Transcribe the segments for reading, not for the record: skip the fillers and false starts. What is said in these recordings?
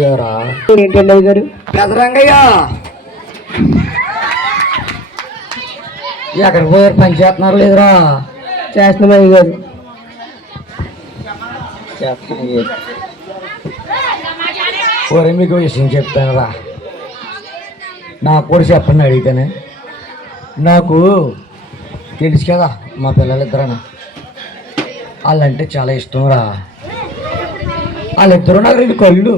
అయ్యారా ఏంటండి అయ్య గారు? పెదరంగయ్య ఎక్కడికి పోయారు? పని చేస్తున్నారు లేదురా? చేస్తున్నాం అయ్య గారు. ఓరే మీకు విషయం చెప్తాను రా. నాకు కూడా చెప్పండి అడిగితేనే. నాకు తెలుసు కదా మా పిల్లలిద్దరని, వాళ్ళంటే చాలా ఇష్టం రా. వాళ్ళిద్దరూ నాకు 2 కళ్ళు.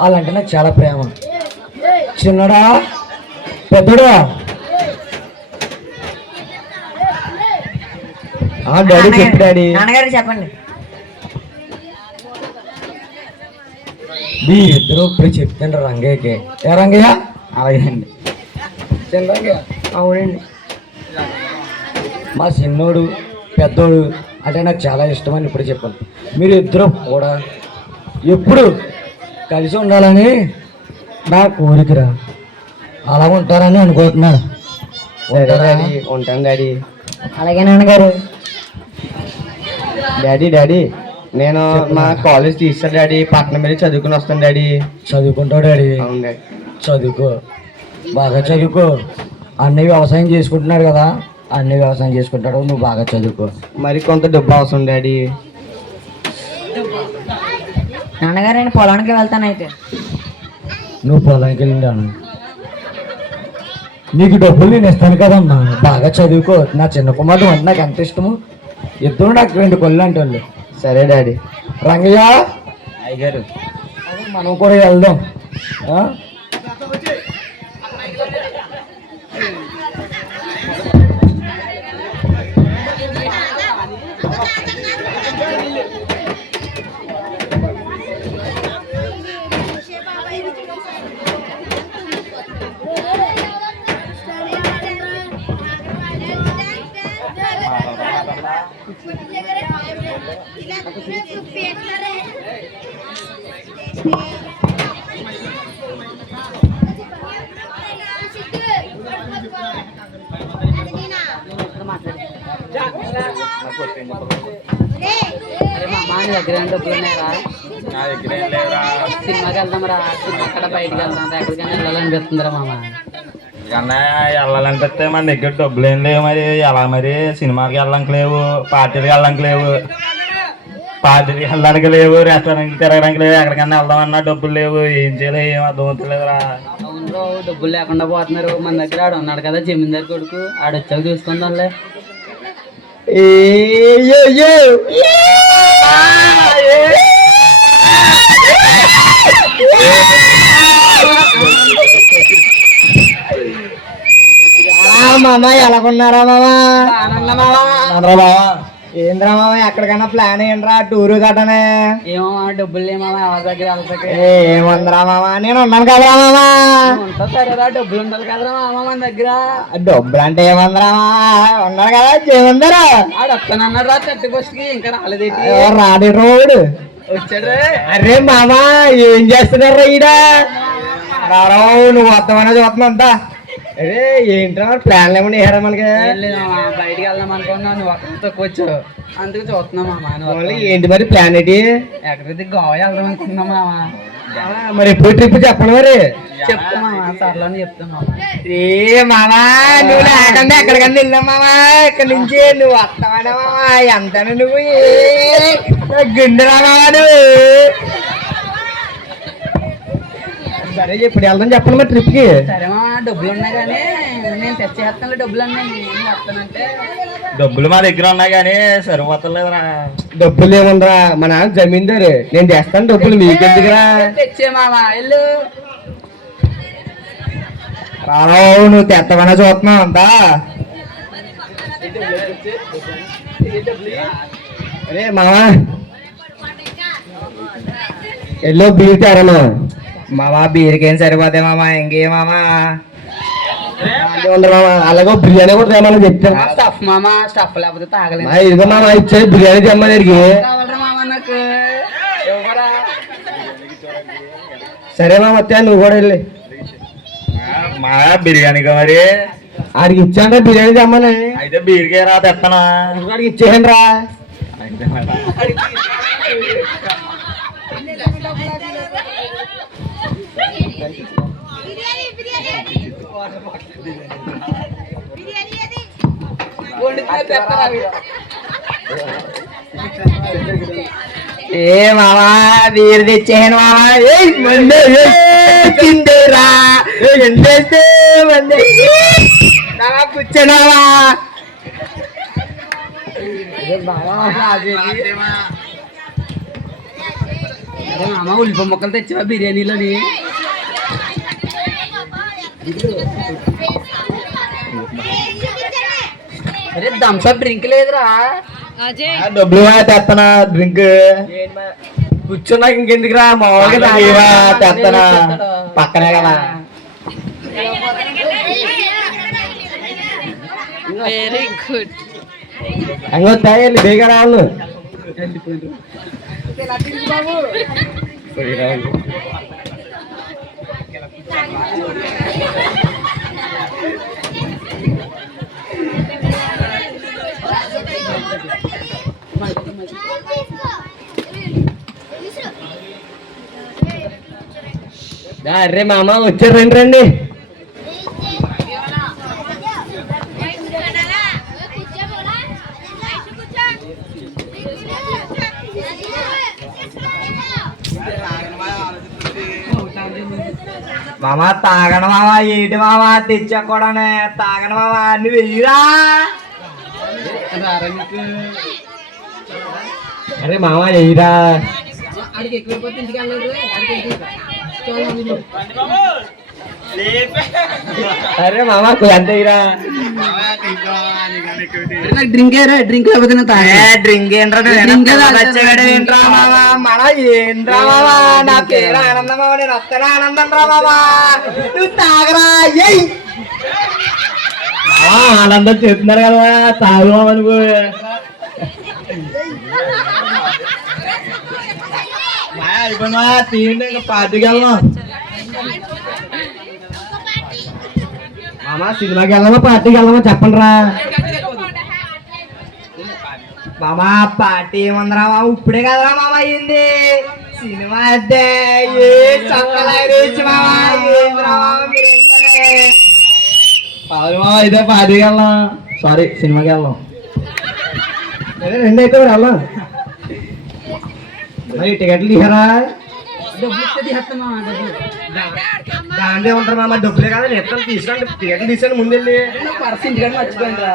వాళ్ళంటే నాకు చాలా ప్రేమ. చిన్నడా పెద్దడా? డాడీ చెప్పు డాడీ. నాన్నగారు చెప్పండి. మీ ఇద్దరు ఇప్పుడు చెప్తాను రంగయ్యకి. ఏ రంగయ్య? అలాగే అండి. చిన్న రంగయ్య. అవునండి. మా చిన్నోడు పెద్దోడు అంటే నాకు చాలా ఇష్టం అని ఇప్పుడు చెప్పాను. మీరు ఇద్దరు కూడా ఎప్పుడు కలిసి ఉండాలని నా కోరికరా. అలా ఉంటారని అనుకుంటున్నాను. ఉంటాను డాడీ. అలాగే నాన్నగారు. డాడీ నేను మా కాలేజ్ తీస్తాను డాడీ. పట్నం వెళ్ళి చదువుకుని వస్తాను డాడీ. చదువుకుంటావు డాడీ? అవును డాడీ. చదువుకో, బాగా చదువుకో. అన్నయ్య వ్యవసాయం చేసుకుంటున్నాడు కదా, అన్నయ్య వ్యవసాయం చేసుకుంటాడు. నువ్వు బాగా చదువుకో. మరి కొంత డబ్బు అవసరం డాడీ. నాన్నగారు నేను పొలానికి వెళ్తాను. అయితే నువ్వు పొలానికి వెళ్ళిండాను, నీకు డబ్బులు నేను ఇస్తాను కదమ్మా. బాగా చదువుకో. నా చిన్న కుమారుడు అంటే నాకు ఎంత ఇష్టము. ఇద్దరు నాకు 2 కళ్ళు అంటే వాళ్ళు. సరే డాడీ. రంగయ్య అయ్యగారు మనం కూడా వెళ్దాం. దగ్గర డబ్బులు ఉన్నాయా? సినిమాకి వెళ్దాం రా. సినిమా అక్కడ బయటకు వెళ్దాం. ఎక్కడికైనా వెళ్ళాలనిపిస్తుందిరా మామ. వెళ్ళాలనిపిస్తే మన దగ్గర డబ్బులు ఏం లేవు. మరి ఎలా మరి? సినిమాకి వెళ్ళడానికి లేవు, పార్టీలకు వెళ్ళడానికి లేవు, పార్టీకి వెళ్ళడానికి లేవు, రెస్టారెంట్కి తిరగడానికి లేవు. ఎక్కడికన్నా వెళ్దామన్నా డబ్బులు లేవు. ఏం చేయలేదు, ఏం అర్థం అవుతలేదురా. అవును, డబ్బులు లేకుండా పోతున్నారు. మన దగ్గర ఆడు ఉన్నాడు కదా జమీందారు కొడుకు, ఆడొచ్చాక చూసుకుందాంలే. మామ ఎలాగున్నారా మామా? మామ ఏంద్రా మామ, ఎక్కడికైనా ప్లాన్ ఏంట్రా? టూరు గట్టనే. ఏమో డబ్బులు లేమా ఎవరి దగ్గర వెళ్తాకి. ఏముందిరా మామ, నేను ఉన్నాను కదరా మామా. ఉంటా సరేరా, డబ్బులు ఉండాలి కదరా మామ మన దగ్గర. డబ్బులు అంటే ఏముందిరా మామా, ఉన్నారు కదా ఏముందరా. ఆడు వస్తానన్నాడు రా 31st కి, ఇంకా రాలేదేంటి? రాడి రోడ్ వచ్చాడు. అరే మామా ఏం చేస్తున్నారా ఈడ? రారావు నువ్వు వస్తామన్నా చూస్తున్నాంతా. అరే ఏంట్రా ప్లాన్లు ఏమన్నా వేయరా మనకి? బయటికి వెళ్దాం అనుకున్నా, నువ్వు అక్కడ తక్కువ వచ్చావు, అందుకు చూస్తున్నాం మామ. ఏంటి మరి ప్లాన్ ఏంటి? ఎక్కడికి గోవా వెళ్దాం అనుకున్నాం మామ. మరి ఎప్పుడు ట్రిప్ చెప్పండి మరి. చెప్తా మామ, సర్లో చెప్తా మామ. ఏ మామా నువ్వు లేకుండా ఎక్కడికన్నా వెళ్ళాం మామా. ఇక్కడ నుంచి నువ్వు వస్తావాడా మామా? ఎంత నువ్వు గుండెరా మామా నువ్వు. సరే ఇప్పుడు వెళ్దాం చెప్పండి మరి ట్రిప్ కి. సరే మా డబ్బులు ఉన్నాయి కానీ నేను తెచ్చేస్తాను. డబ్బులు అన్నీ నేను వస్తానంటే. డబ్బులు మా దగ్గర ఉన్నాయి కానీ సరిపోతలేదురా. డబ్బులు ఏముందిరా, మా నాన్న జమీందారు. నేను చేస్తాను డబ్బులు, మీకెందుకురా? తెచ్చే మామ వెళ్ళు. రావు నువ్వు తెత్తమన్నా చూస్తున్నావు అంతా. అరే మామా ఎల్లో బీర్ తేరను మామా. బీర్కి ఏం సరిపోతే మామా, ఇంకేం మామా. అలాగే బిర్యానీ కూడా తేమని చెప్తాను. స్టఫ్ మామ, స్టఫ్ లేకపోతే తాగలేదు. ఇదిగో మామా ఇచ్చేది బిర్యానీ తెమ్మని అడిగి. కావాలరా మామ నాకు. సరే మామ వస్తా, నువ్వు కూడా వెళ్ళి. మా బిర్యానీగా మరి ఆడికి ఇచ్చాంటే బిర్యానీ తెమ్మని. అయితే బీర్కే రా తెస్తానా? ఆడికి ఇచ్చేయండి రా. ఏ మామా బీరు తెచ్చాను మామా కిందేరా కూర్చోనావా మామ ఉల్లిప మొక్కలు తెచ్చావా బిర్యానీలోని? అరే థమ్స్అప్ డ్రింక్ లేదురా. డబ్బులు తెస్తానా డ్రింక్ కూర్చున్నాక ఇంకెందుకురా మామూలుగా తెస్తానా పక్కనే కదా. Very good. అంగొస్తాయి బేగా రాళ్ళు అరే మామ వచ్చారు రండి రండి. మామ తాగను మామ ఏంటి మామ తెచ్చాకూడానే తాగను మామ నువ్వు వెయ్యిరా. అరే మామ వెయ్యిరా. అరే మామ ఎంత వెయ్యిరా. డ్రింక్ డ్రింక్ లేకపోతే డ్రింక్ ఏంట్రా మామ మన ఏంట్రా మామ నా పేరు ఆనందం మామ నేను వస్తాను ఆనందం రా మామ నువ్వు తాగరా. ఆనందం చెప్తున్నారు కదా తాగు మామ నువ్వు. తీయండి పార్టీకి వెళ్దాం మామ. సినిమాకి వెళ్దామా పార్టీకి వెళ్దామా చెప్పండి రా మామ. పార్టీ ఏముందిరా మామ ఇప్పుడే కదరా మామ అయింది సినిమా. అదే ఏ చక్కలాచి మామ ఏంద్రా మామ మామ ఇదే పార్టీకి వెళ్దాం. సారీ సినిమాకి వెళ్దాం. రెండు అయితే వెళ్దాం. మరి టికెట్లు తీసారా? దాంట్లో ఉంటారు మామ డబ్బులే కదా ఎత్తాను తీసుకోండి. టికెట్లు తీసాను ముందెళ్ళి పర్స్ ఇంటికాడ మర్చిపోయింది రా.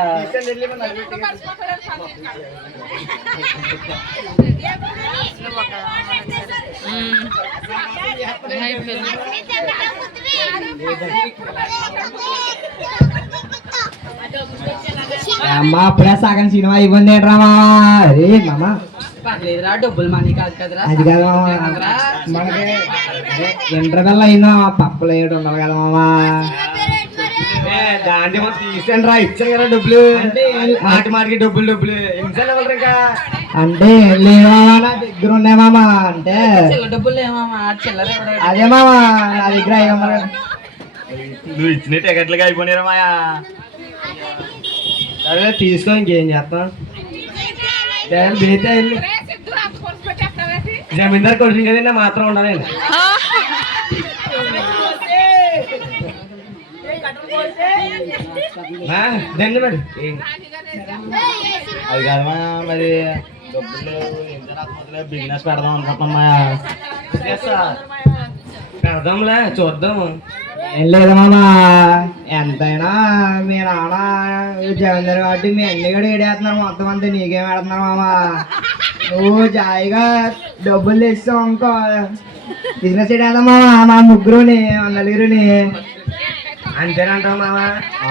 అమ్మా అప్పుడే సగం సినిమా ఇబ్బంది ఏంట్రా మామ. అరే మామ పర్లేదురా డబ్బులు మనీ కాదు కదరా. అది కాదు మామ మనకి ఇంటర్వెల్ అయినా పప్పులు వేయడం ఉండాలి కదా మామ. దాంట్లో మనం తీసాను రా ఇచ్చాను కదా డబ్బులు. మాటి మాటికి డబ్బులు ఇన్సాన్ ఇవ్వరు ఇంకా అంటే లేవా నా దగ్గర ఉన్నాయి మామ. అంటే డబ్బులు ఏమా చిల్లర అదే మామ నా దగ్గర అయ్యమ్మ. నువ్వు ఇచ్చిన టికెట్లుగా అయిపోయినారా మాయా. సరే తీసుకో ఇంకేం చేస్తాం. జమీందార్ కొడుకు కదండి మాత్రం ఉండాలండి. దండి మరి అది కాదమ్మా మరి డబ్బులు బిజినెస్ పెడదాం అనుకుంటున్నాం మాయా. పెడదాంలే చూద్దాం. ఏం లేదు మామ ఎంతైనా మీ నాన్న జమీందారు కాబట్టి మీ అన్ని కూడా ఏడేస్తున్నారు మొత్తం అంతా నీకేం పెడుతున్నారు మామ. నువ్వు జాయిగా డబ్బులు తెస్తావు అనుకో బిజినెస్ ఏడేద్దాం మామ. మా ముగ్గురుని మా నలుగురుని అంతేనంటావు మామ.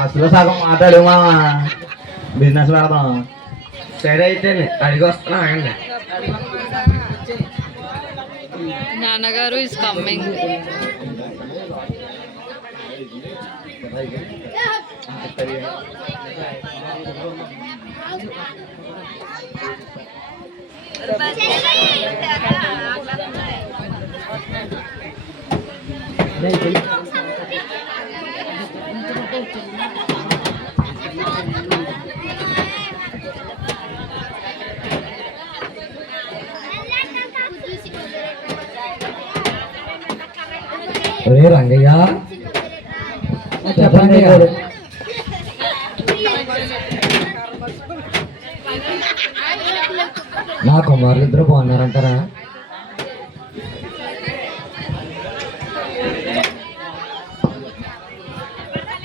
అసలు సగం మాట్లాడు మామ బిజినెస్ పెడదాం. సరే అయితే అడిగి వస్తున్నా ఆగండి. నాన్నగారు ఇస్ కమింగ్. రంగయ్య చెప్పండి. నా కుమారులు ఇద్దరు బాగున్నారంటారా?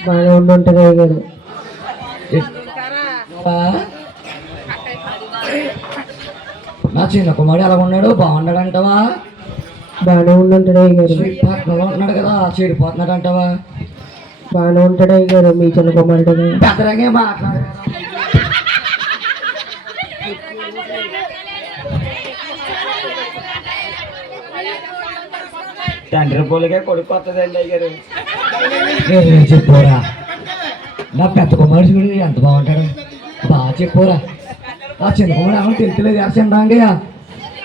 బాగానే ఉండుంటుంది అయ్యగారు. నా చిన్న కుమారుడు ఎలా ఉన్నాడు? బాగున్నాడంటావా? బాగానే ఉండుంటుంది అయ్యగారు. పక్కనలో ఉంటున్నాడు కదా, చెడిపోతున్నాడు అంటావా? బాగానే ఉంటాడు అయ్యగారు. మీ చిన్న కుమారుడు పెద్దరంగే మాట్లాడు. తండ్రి పూలకే కొడుకు వస్తుందండి అయ్యారు. చెప్పురా, నా పెద్ద కుమారుడు చూడు ఎంత బాగుంటాడు. బాగా చెప్పురా. ఆ చిన్న కుమారుడు ఏమన్నా తెలుసులేదు ఎరచండి.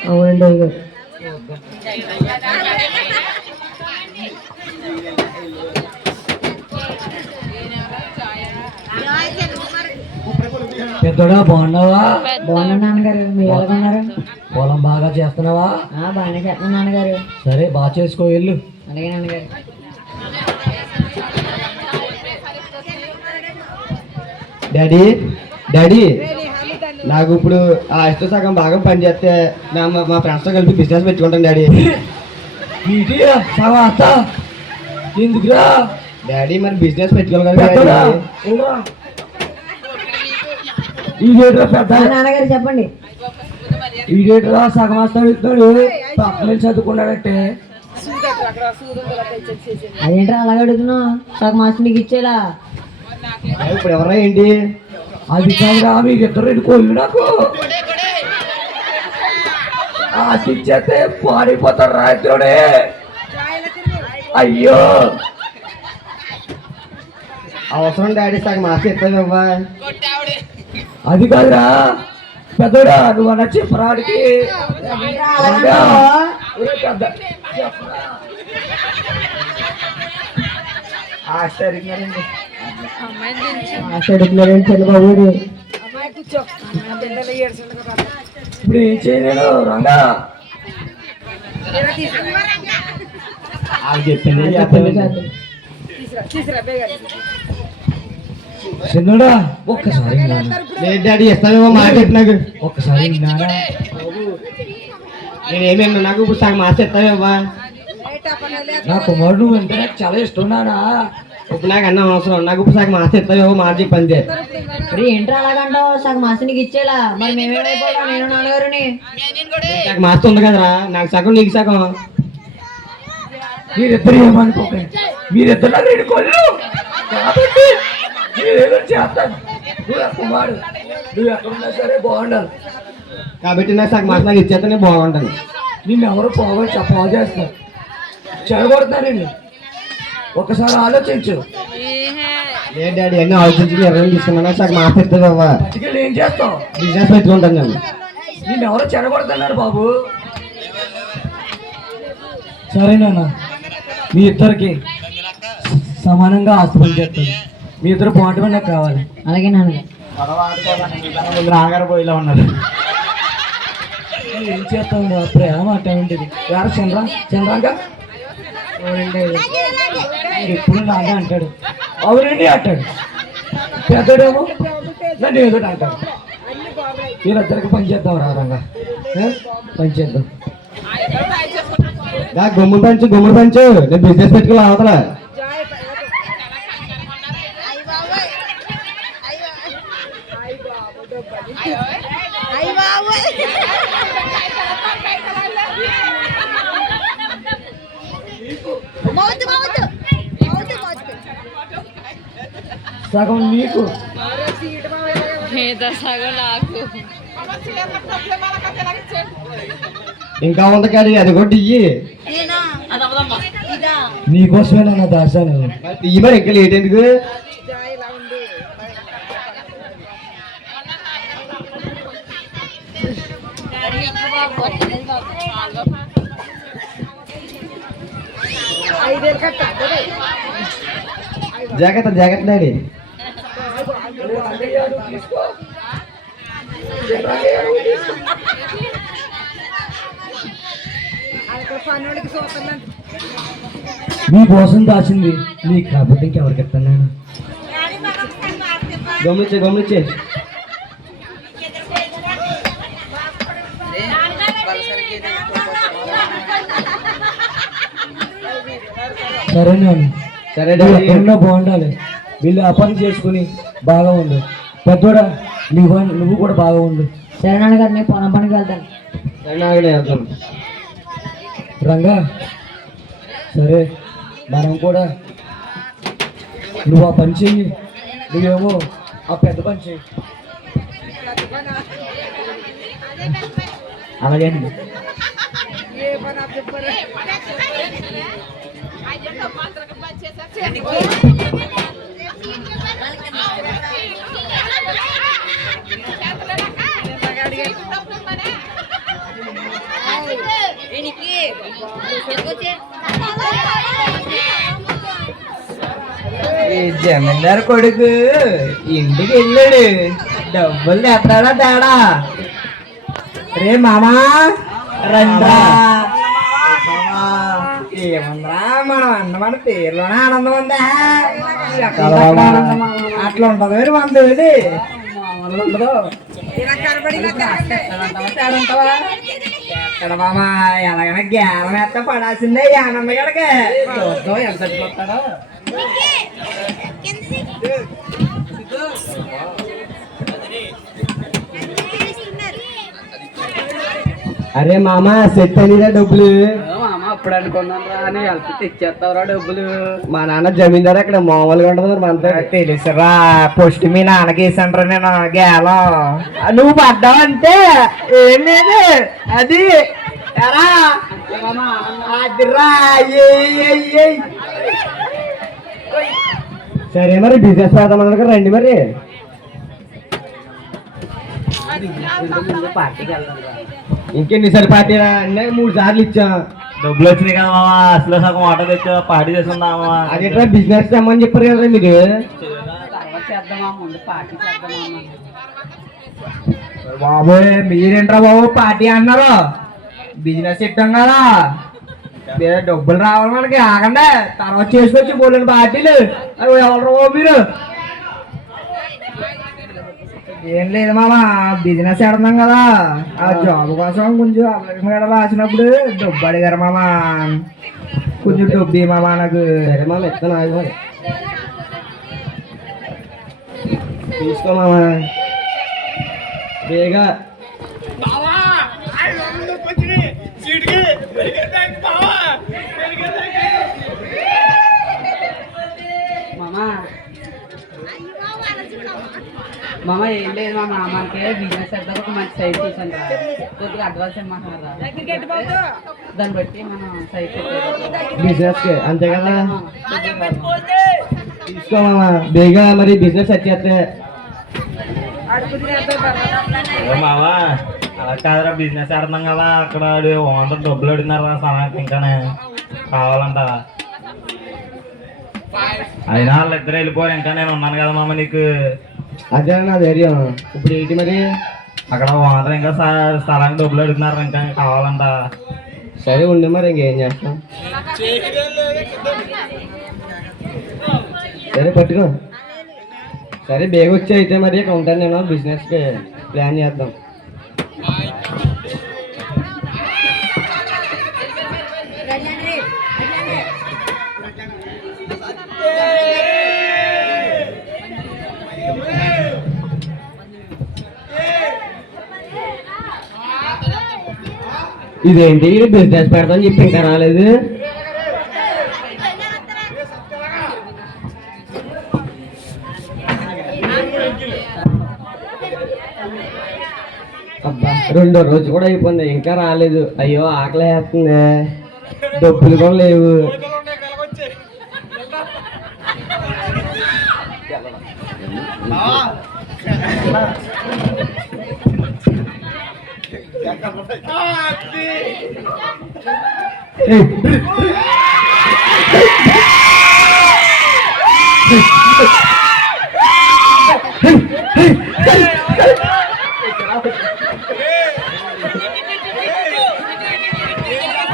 అవునండి అయ్యగారు. పెద్దోడా బాగున్నావా? బాగున్నాను నాన్నగారు. మీరు ఎలా ఉన్నారు? పొలం బాగా చేస్తున్నావా? బాగానే చేస్తున్నాను నాన్నగారు. సరే బాగా చేసుకో, వెళ్ళు. అలాగే నాన్నగారు. డాడీ డాడీ నాకు ఇప్పుడు ఆ ఇష్ట సగం భాగం పని చేస్తే మా ఫ్రెండ్స్తో కలిపి బిజినెస్ పెట్టుకుంటాను డాడీ. ఏంటి సవాస? ఎందుకురా? డాడీ మరి బిజినెస్ పెట్టుకోవాలి కదా పెద్దోడా, డాడీ. వెళ్ళరా. ఈడేట్రా పెద్ద, నాన్నగారు చెప్పండి. ఈడేట్రా సగం వస్తాడు ఇస్తాడు, పక్కన చదువుకున్నాడంటే. అదేంట్రా అలాగ అడుగుతున్నావు? సగం మాస్టర్ నీకు ఇచ్చేలా? ఇప్పుడు ఎవరా ఏంటి? అది కాదురా, మీకు ఇద్దరు రెండు కోళ్ళు నాకు ఆశించేస్తే పాడిపోతాడు రాత్రుడే. అయ్యో అవసరం డాడీ సగం మాస్టర్ ఇస్తాను ఇవ్వ. అది కాదురా పెద్దోడా, నువ్వు అన్న చెప్పరాడికి. మాస్టర్ అడుగుతున్నారండి చంద్రబాబు గారు. ఇప్పుడు ఏం చేయలేను రంగా. వాళ్ళు చెప్పింది చేస్తాను. చిన్నోడా ఒక్కసారి విన్నాను. లేదు డాడీ ఇస్తానేమో మాట చెప్పు నాకు. ఒక్కసారి విన్నానా? నేనేమన్నా నాకు ఇప్పుడు సగం మాస్టర్ ఇస్తాను ఇవ్వ. నా కుమారుడు నువ్వు అంటే నాకు చాలా ఇష్టం నానా. ఇప్పుడు నాకు అన్న అవసరం, నాకు ఇప్పుడు సగం మాస్టర్ ఇస్తాను ఇవ్వ మాట చెప్పు అంతే. మరి ఏంట్రా అలాగంటావు? సగం మాస్టర్ నీకు ఇచ్చేలా? మరి మేమేమైపోతాం? నేను నాన్నగారుని. నాకు మాస్టర్ ఉంది కదరా, నాకు సగం నీకు సగం. మీరిద్దరు ఏమనుకోకండి, మీరిద్దరు నాకు రెండు కోళ్ళు కాబట్టి మీరేదో చేస్తాను. నువ్వు నా కుమారుడు, నువ్వు ఎక్కడున్నా సరే బాగుండాలి. కాబట్టి నాకు సగం మాస్టర్ నాకు ఇచ్చేస్తేనే బాగుంటుంది. నిన్నెవరు పోగొని చెప్పాలి చేస్తారు, చెడగొడతానండి. ఒకసారి ఆలోచించు. లేదు డాడీ అన్నీ ఆలోచించి 20 తీసుకున్నా సగం మాస్టర్ ఇస్తుంది అవ్వ. పట్టుకెళ్ళి ఏం చేస్తావు? బిజినెస్ పెట్టుకుంటాను నేను. నిన్నెవరో చెడగొడుతున్నారు బాబు. సరేనా, మీ ఇద్దరికి సమానంగా ఆస్తి పని చేస్తాను. మీ ఇద్దరు బాగుంటుంది నాకు కావాలి. అలాగే నాన్నగారు. నాన్నగారు పోయిలా ఉన్నారు. ఏం చేస్తావు? ప్రేమ అటువంటిది. ఎవరు చంద్రాంగా ఎప్పుడు నాన్న అంటాడు, అవునండి అంటాడు. పెద్దడేమో నన్ను ఏదో అంటాడు. వీళ్ళిద్దరికి పని చేద్దాం రారంగా, పని చేద్దాం. నాకు గుమ్ముడు పంచు నేను బిజినెస్ పెట్టుకోవాలి అవతల. సగం నీకు, మీద సగం నాకు. ఇంకా ఉంది కానీ అది కూడా ఇయ్యి. నీకోసమే నా దాసాను. ఇయ్యి మరి ఇంకా లేట్ ఎందుకు? జాగ్రత్త జాగ్రత్త డాడీ. నీకోసం దాచింది నీకు కాకపోతే ఇంకెవరికి ఇస్తాను నేను. గమనించే సరే నాన్న, సరే వీళ్ళు డాడీ. ఎక్కడున్నా బాగుండాలి. వీళ్ళు ఆ పని చేసుకుని బాగా ఉండు. పెద్దోడా నువ్వు కూడా బాగా ఉండు. సరే నాన్నగారు నేను పొలం పనికి వెళ్తాను. సరే నాగనే వెళ్తాం. రంగా సరే, మనం కూడా నువ్వు ఆ పని చెయ్యి, నువ్వేమో ఆ పెద్ద పని చెయ్యి. అలాగే ఈ జమీందారు కొడుకు ఇంటికి వెళ్ళాడు, డబ్బులు తెస్తాడా తేడా? రే మామా రండ్రా. మామా, ఏముందిరా మనం అన్నమాట పేరులోనే ఆనందం ఉందా? అట్లా ఉంటది వేరు మన ఇది ఉండదు. ఎక్కడ మామా ఎలాగైనా గ్యారం ఎత్త పడాల్సిందే ఈ ఆనంద గడకే. చూద్దాం ఎంత పోతాడో. అరే మామ సెట్ అయినా డబ్బులు. మామ అప్పుడు అనుకున్నాను రా అని వెళ్తే తెచ్చేస్తావురా డబ్బులు. మా నాన్న జమీందారు అక్కడ మామూలుగా ఉంటుంది మరి మనతో. తెలుసురా, పోస్ట్ మీ నాన్నకి వేసాను నేను గేలం. నువ్వు పడ్డావు అంటే ఏం లేదు, అది ఎరా అదిరా. సరే మరి బిజినెస్ పెడదామన్నారు రండి మరి. పార్టీకి వెళ్దాం రా. ఇంకెన్నిసార్లు పార్టీరా? అన్నీ 3 సార్లు ఇచ్చా. డబ్బులు వచ్చినాయి కదా మామ, అసలు సగం ఆటో తెచ్చా పార్టీ చేసుకుందామా. అదేట్రా బిజినెస్ తెమ్మని చెప్పారు కదా మీరు. తర్వాత చేద్దామా, ముందు పార్టీ చేద్దామా. బాబోయ్ మీరేంట్రా బాబు పార్టీ అన్నారు? బిజినెస్ ఇట్టాం కదా, డబ్బులు రావాలి మనకి. ఆగండి, తర్వాత చేసుకొచ్చి బోలేని పార్టీలు. అవి ఎవరు బాబు మీరు? ఏం లేదు మామ, బిజినెస్ పెడతాం కదా, ఆ జాబ్ కోసం కొంచెం అప్లికేషన్ కూడా రాసినప్పుడు డబ్బు అడిగారు మామ. కొంచెం డబ్బు మామ నాకు. సరే మామ ఇస్తాను, ఆగు మరి. తీసుకో మామ బేగా. మామ ఏం లేదు మా మామకి బిజినెస్ చేద్దాం, ఒక మంచి సైట్ చూసాను రా, కొద్దిగా అడ్వాన్స్ ఇమ్మంటున్నారా, దాన్ని బట్టి మనం సైట్ బిజినెస్ కి అంతే కదా. తీసుకో మామ బేగా మరి బిజినెస్ సెట్ చేస్తే. మావా అలా కాదురా, బిజినెస్ ఆడుతున్నాం కదా, అక్కడ ఓనర్ డబ్బులు అడుగుతున్నారా సమయానికి ఇంకానే కావాలంట. అయినా వాళ్ళిద్దరు వెళ్ళిపోరు, ఇంకా నేను ఉన్నాను కదా మామ నీకు. అదే నా ధైర్యం. ఇప్పుడు ఏంటి మరి? అక్కడ ఓనర్ ఇంకా స్థలానికి డబ్బులు అడుగుతున్నారు, ఇంకా కావాలంట. సరే ఉండి మరి ఇంకేం చేస్తాం. సరే పట్టుకో. సరే బేగ వచ్చి అయితే మరి ఉంటాను నేను, బిజినెస్కి ప్లాన్ చేద్దాం. ఇదేంటి బిజినెస్ పెడతాను చెప్పి ఇంకా రాలేదు? అబ్బా 2వ రోజు కూడా అయిపోయింది ఇంకా రాలేదు. అయ్యో ఆకలి వేస్తుంది, డబ్బులు కూడా లేవు.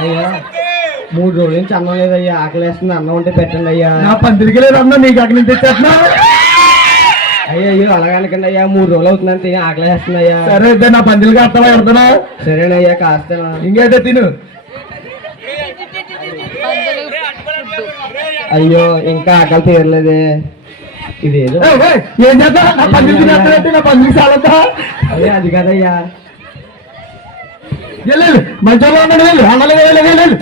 అయ్యా 3 రోజుల నుంచి అన్నం లేదయ్యా, ఆకలి వేస్తుంది, అన్నం ఉంటే పెట్టండి అయ్యా. నా 10 కిలోలు అన్నం నీకు అక్కడి నుంచి తెచ్చేస్తున్నా. అయ్యో అలాగనకండి అయ్యా 3 రోజులు అవుతుందంటే ఆకలి వేస్తుంది అయ్యా. సరే అయితే నా పందిలు కడతావా ఎడతానా? సరేనయ్యా కాస్తాను. ఇంకైతే తిను. అయ్యో ఇంకా ఆకలి తీరలేదే. ఇదేదో ఏం చేస్తా? నా పందిలు తినేస్తానంటే నా పందిలు చాలద్దా? అయ్యా అది కదయ్యా. వెళ్ళు మంచిగా ఉన్నాడు. వెళ్ళు అన్నలు వెళ్ళు వెళ్ళు వెళ్ళు.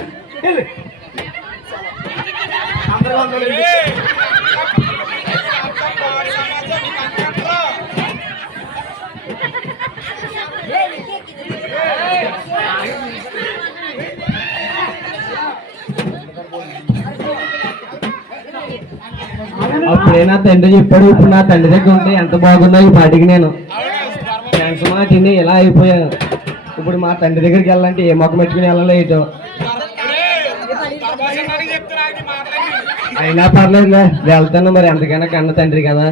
అప్పుడే నా తండ్రి చెప్పాడు. ఇప్పుడు నా తండ్రి దగ్గర ఉంటే ఎంత బాగుందో ఈ పాటికి నేను థ్యాంక్స్ మా తిని ఇలా అయిపోయాను. ఇప్పుడు మా తండ్రి దగ్గరికి వెళ్ళాలంటే ఏ మొక్క పెట్టుకుని వెళ్ళాలో ఏటో. అయినా పర్లేదులే వెళ్తాను. మరి ఎంతకైనా కన్న తండ్రి కదా.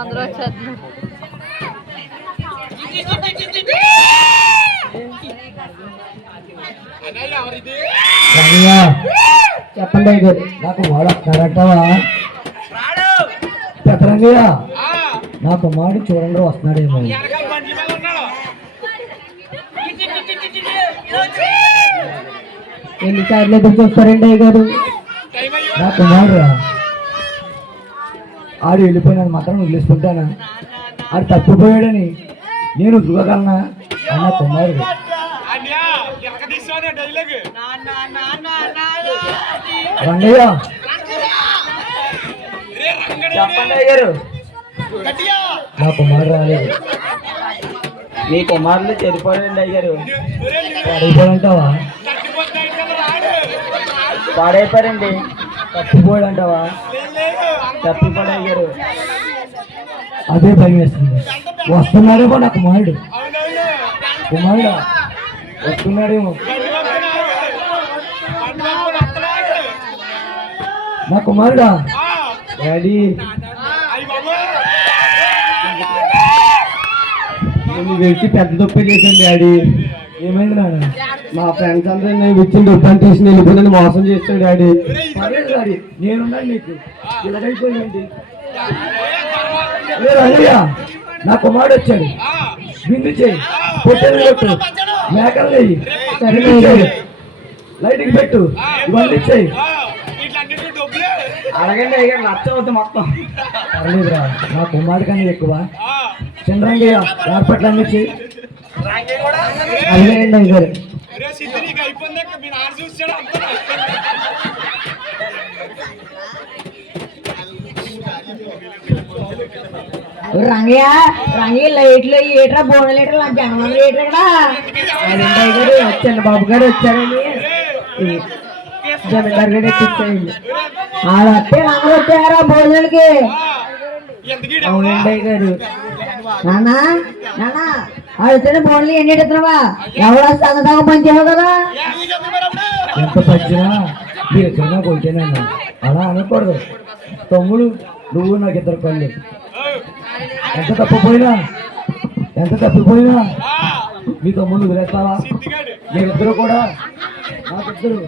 అందరూ వచ్చేస్తున్నారు. చెప్పండి అయ్యగారు, నాకు వాడు వస్తున్నాడంటావా? పెద్దరంగయ్య, నా కుమారుడు చూడండి వస్తున్నాడేమో. ఎన్నిసార్లు ఎదురు చూస్తారండి అయ్యగారు? నా కుమారుడు ఆడు వెళ్ళిపోయినాను మాత్రం వదిలేసుకుంటానా? ఆడు తప్పిపోయాడని నేను దుర్గగలనా? అన్న కుమారుడు రంగయ్య, చెప్పండి అయ్యారు. నా కుమారుడు రాలేదు. మీ కుమారులు చెడిపోయారండి అయ్యారు. పడిపోయాడంటావా? పాడైపోయారండి. తప్పిపోయాడంటావా? తప్పిపోయారు. అదే భయం వేస్తుంది. వస్తున్నాడేమో నా కుమారుడు. కుమారుడా వస్తున్నాడేమో. నా కుమారుడా. డాడీ నేను వ్యక్తి పెద్ద తప్పే చేశాను డాడీ. ఏమైంది నాన్న? మా ఫ్రెండ్స్ అందరూ నేను ఇచ్చిన డబ్బులు తీసుకుని వెళ్ళిపోయి నన్ను మోసం చేస్తాను డాడీ. పర్లేదు డాడీ, నేనున్నాను నీకు. ఇలాగైపోయింది. రంగయ్య, నా కుమారుడు వచ్చాడు. బిందు చేయి, పొట్టెలు పెట్టు, మేకలు నెయ్యి, లైటింగ్ పెట్టు, ఇవన్నీ ఇచ్చేయి. అడగండి అయ్యారు నచ్చ అవుతుంది మొత్తం. పర్లేదురా, నా కుమారుడు కన్నా ఎక్కువ. చంద్రంగయ్య ఏర్పాట్లు అన్ని చేయి. అడిగారండి అయ్యారు. రంగయ్య రంగయ్య లైట్లు ఏట్రా బోన లీటర్ జనం లీటర్ ఇక్కడ అదేంటి అయ్యారు? చంద్రబాబు గారు వచ్చారని జమీందారు గారు ఎక్కించాయండి. వాళ్ళు వస్తే రంగులు వచ్చారా భోజనాలకి? అవునండి అయ్యారు. నాన్న నాన్న వాళ్ళు వచ్చే బోన్లు ఎన్ని ఎడుతున్నావా? ఎవరు సగం పంచావు కదా. ఎంత పచ్చినా మీరు ఎక్కడైనా కొట్టేనన్నా అలా అనకూడదు. తమ్ముడు నువ్వు నాకు ఇద్దరు కళ్ళు. ఎంత తప్పిపోయినా మీ తమ్ముడు వదిలేస్తావా? మీరిద్దరు కూడా నాకిద్దరు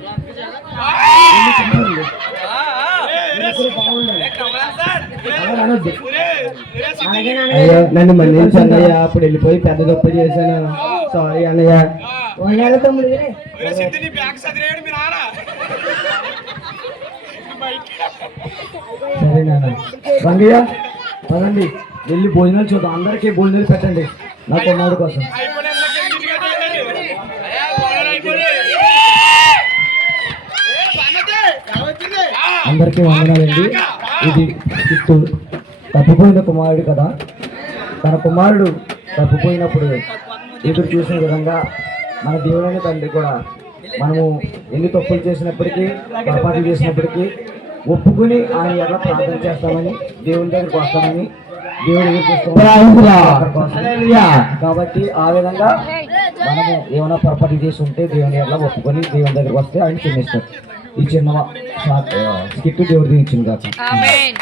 అయ్యో నన్ను మన్నించండి అయ్యా. అప్పుడు వెళ్ళిపోయి పెద్ద తప్పు చేశాను. సారీ అన్నయ్య. తమ్ముడు సరే నాన్న. రంగయ్య పదండి, వెళ్ళి భోజనాలు చూద్దాం. అందరికీ భోజనాలు పెట్టండి నా కుమారుడు కోసం. అందరికీ వందనాలండి. ఇది చిత్తు తప్పిపోయిన కుమారుడు కదా. తన కుమారుడు తప్పిపోయినప్పుడు ఎదురు చూసిన విధంగా మన దేవుడైన తండ్రి కూడా మనము ఎన్ని తప్పులు చేసినప్పటికీ పొరపాట్లు చేసినప్పటికీ ఒప్పుకుని ఆయన ఎలా ప్రార్థన చేస్తామని దేవుని దగ్గరికి వస్తామని దేవుడు కాబట్టి ఆ విధంగా మనము ఏమైనా పొరపాటు చేసి ఉంటే దేవుని ఎలా ఒప్పుకొని దేవుని దగ్గరికి వస్తే ఆయన క్షమిస్తారు. ఈ చిన్న స్కిట్ దేవుడు దీవించింది కాక. ఆమేన్.